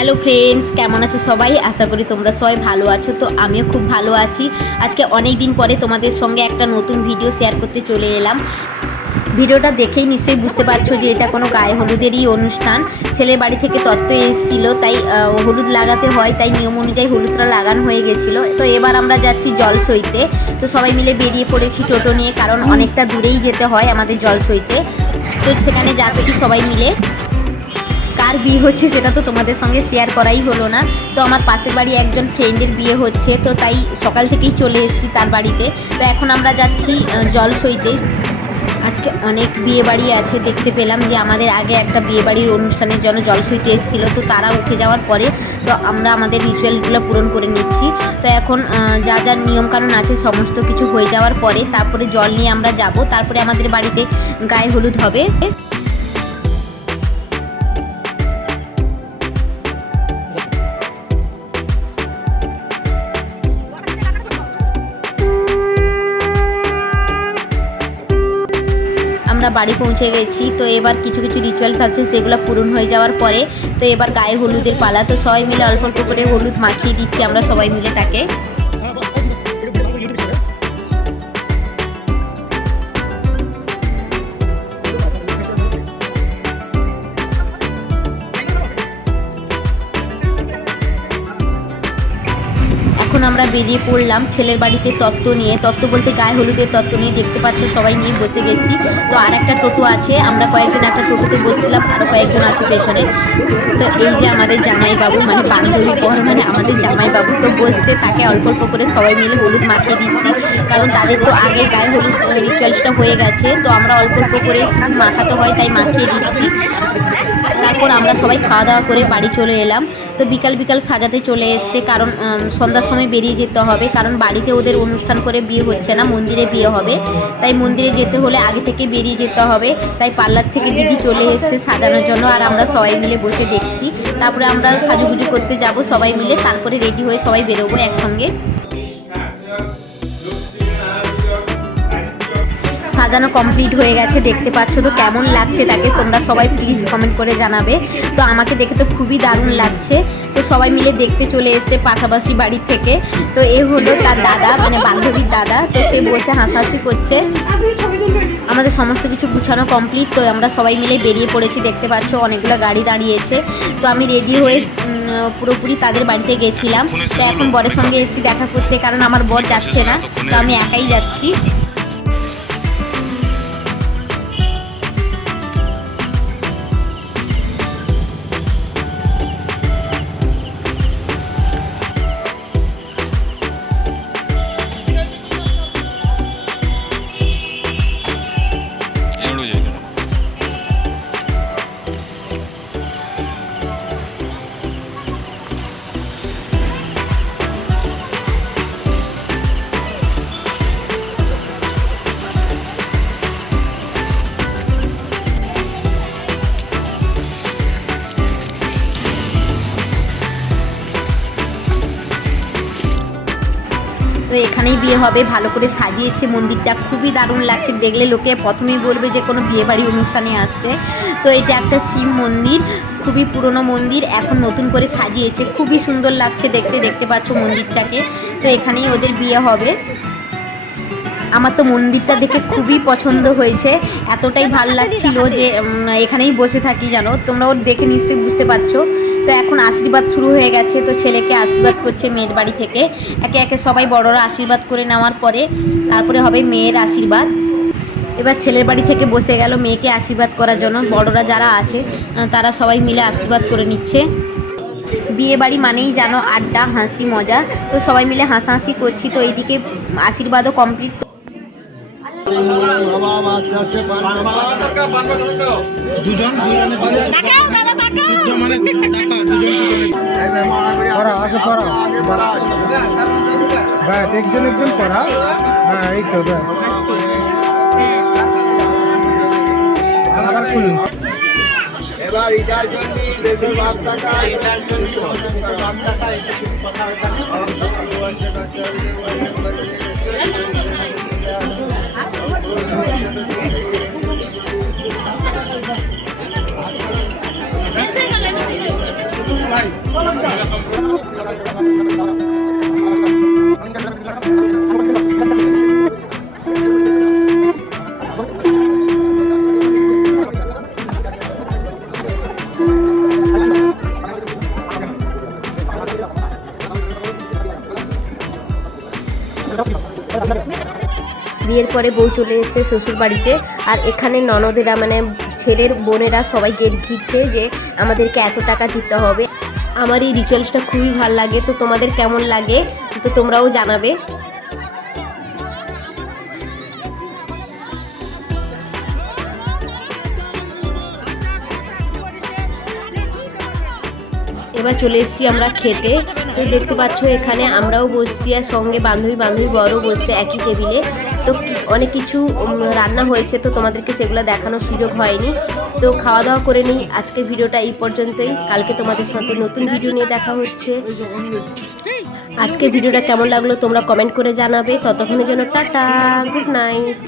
Hello friends, কেমন আছো সবাই? আশা করি তোমরা সবাই ভালো আছো। তো আমিও খুব ভালো আছি। আজকে অনেক দিন পরে তোমাদের সঙ্গে একটা নতুন ভিডিও শেয়ার করতে চলে এলাম। ভিডিওটা দেখেই নিশ্চয়ই বুঝতে পারছো যে এটা কোনো গায়ে হলুদেরই অনুষ্ঠান। ছেলের বাড়ি থেকে তত্ত্ব এসেছিল, তাই হলুদ লাগাতে হয়, তাই নিয়ম অনুযায়ী হলুদটা লাগানো হয়ে গেছিলো। তো এবার আমরা যাচ্ছি জল সইতে। তো সবাই মিলে বেরিয়ে পড়েছি টোটো নিয়ে, কারণ অনেকটা দূরেই যেতে হয় আমাদের জল সইতে। তো সেখানে যাচ্ছি সবাই মিলে। কার বিয়ে হচ্ছে সেটা তো তোমাদের সঙ্গে শেয়ার করাই হলো না। তো আমার পাশের বাড়ি একজন ফ্রেন্ডের বিয়ে হচ্ছে, তো তাই সকাল থেকেই চলে এসেছি তার বাড়িতে। তো এখন আমরা যাচ্ছি জল সইতে। আজকে অনেক বিয়ে বাড়ি আছে, দেখতে পেলাম যে আমাদের আগে একটা বিয়ে বাড়ির অনুষ্ঠানের জন্য জল সইতে এসেছিলো, তো তারা উঠে যাওয়ার পরে তো আমরা আমাদের রিচুয়ালগুলো পূরণ করে নিচ্ছি। তো এখন যা যা নিয়মকানুন আছে সমস্ত কিছু হয়ে যাওয়ার পরে তারপরে জল নিয়ে আমরা যাব, তারপরে আমাদের বাড়িতে গায়ে হলুদ হবে। আমরা বাড়ি পৌঁছে গেছি। তো এবার কিছু কিছু রিচুয়ালস আছে, সেগুলো পূরণ হয়ে যাওয়ার পরে তো এবার গায়ে হলুদের পালা। তো সবাই মিলে অল্প অল্প করে হলুদ মাখিয়ে দিচ্ছি আমরা সবাই মিলে তাকে। এখন আমরা বেরিয়ে পড়লাম ছেলের বাড়িতে তত্ত্ব নিয়ে। তত্ত্ব বলতে গায়ে হলুদের তত্ত্ব নিয়ে, দেখতে পাচ্ছ সবাই নিয়ে বসে গেছি। তো আর একটা টোটো আছে, আমরা কয়েকজন একটা টোটোতে বসছিলাম, আরও কয়েকজন আছে পেছনে। তো এই যে আমাদের জামাইবাবু, মানে বান্ধবীর বর, মানে আমাদের জামাইবাবু তো বসছে, তাকে অল্প অল্প করে সবাই মিলে হলুদ মাখিয়ে দিচ্ছি, কারণ তাদের তো আগে গায়ে হলুদ রিচুয়ালসটা হয়ে গেছে। তো আমরা অল্প অল্প করে শুধু মাখাতে হয় তাই মাখিয়ে দিচ্ছি। তারপর আমরা সবাই খাওয়া দাওয়া করে বাড়ি চলে এলাম। তো বিকাল বিকাল সাজাতে চলে এসছে, কারণ সন্ধ্যার সময় বেরিয়ে যেতে হবে, কারণ বাড়িতে ওদের অনুষ্ঠান করে বিয়ে হচ্ছে না, মন্দিরে বিয়ে হবে। তাই মন্দিরে যেতে হলে আগে থেকে বেরিয়ে যেতে হবে। তাই পার্লার থেকে দিদি চলে এসছে সাজানোর জন্য, আর আমরা সবাই মিলে বসে দেখছি। তারপরে আমরা সাজুগুজু করতে যাব সবাই মিলে, তারপরে রেডি হয়ে সবাই বেরোবো একসঙ্গে। সাজানো কমপ্লিট হয়ে গেছে, দেখতে পাচ্ছ। তো কেমন লাগছে তাকে তোমরা সবাই প্লিজ কমেন্ট করে জানাবে। তো আমাকে দেখে তো খুবই দারুণ লাগছে। তো সবাই মিলে দেখতে চলে এসছে পাশাপাশি বাড়ির থেকে। তো এ হলো তার দাদা, মানে বান্ধবীর দাদা। তো সে বসে হাসাহাসি করছে। আমাদের সমস্ত কিছু গুছানো কমপ্লিট। তো আমরা সবাই মিলে বেরিয়ে পড়েছি, দেখতে পাচ্ছ অনেকগুলো গাড়ি দাঁড়িয়েছে। তো আমি রেডি হয়ে পুরোপুরি তাদের বাড়িতে গেছিলাম। তো এখন বরের সঙ্গে এসেছি দেখা করতে, কারণ আমার বর যাচ্ছে না, তো আমি একাই যাচ্ছি। তো এখানেই বিয়ে হবে, ভালো করে সাজিয়েছে মন্দিরটা, খুবই দারুণ লাগছে দেখলে। লোকে প্রথমেই বলবে যে কোনো বিয়েবাড়ির অনুষ্ঠানে আসছে। তো এটা একটা শিব মন্দির, খুবই পুরনো মন্দির, এখন নতুন করে সাজিয়েছে, খুবই সুন্দর লাগছে দেখতে, দেখতে পাচ্ছ মন্দিরটাকে। তো এখানেই ওদের বিয়ে হবে। আমার তো মন্দিরটা দেখে খুবই পছন্দ হয়েছে, এতটাই ভালো লাগছিল যে এখানেই বসে থাকি জানো। তোমরা ওর দেখে নিশ্চয়ই বুঝতে পারছো। তো এখন আশীর্বাদ শুরু হয়ে গেছে। তো ছেলেকে আশীর্বাদ করছে মেয়ের বাড়ি থেকে, একে একে সবাই বড়রা আশীর্বাদ করে নেওয়ার পরে তারপরে হবে মেয়ের আশীর্বাদ। এবার ছেলের বাড়ি থেকে বসে গেল মেয়েকে আশীর্বাদ করার জন্য। বড়রা যারা আছে তারা সবাই মিলে আশীর্বাদ করে নিচ্ছে। বিয়ে বাড়ি মানেই জানো আড্ডা, হাসি, মজা। তো সবাই মিলে হাসাহাসি করছি। তো এইদিকে আশীর্বাদও কমপ্লিট। একজন একজন করা। হ্যাঁ এই তো আবার খুলুন। এবার এটার জন্য দেশের বাপ টাকা এটার জন্য বাপ টাকা এটা কিছু কথা ভাই বিয়ের পরে বউ চলে এসেছে শ্বশুর বাড়িতে, আর এখানে ননদেরা মানে ছেলের বোনেরা সবাই গেট ঘিরছে যে আমাদেরকে এত টাকা দিতে হবে। আমার এই রিচুয়ালসটা খুবই ভালো লাগে, তো তোমাদের কেমন লাগে তো তোমরাও জানাবে। এবার চলে এসেছি আমরা খেতে। তো দেখতে পাচ্ছ এখানে আমরাও বসছি আর সঙ্গে বান্ধবী বড় বসছে একই টেবিলে। তো অনেক কিছু রান্না হয়েছে, তো তোমাদেরকে সেগুলো দেখানোর সুযোগ হয়নি। তো খাওয়া দাওয়া করে নিই। আজকের ভিডিওটা এই পর্যন্তই, কালকে তোমাদের সাথে নতুন ভিডিও নিয়ে দেখা হচ্ছে। আজকের ভিডিওটা কেমন লাগলো তোমরা কমেন্ট করে জানাবে। ততক্ষণের জন্য টাটা, গুড নাইট।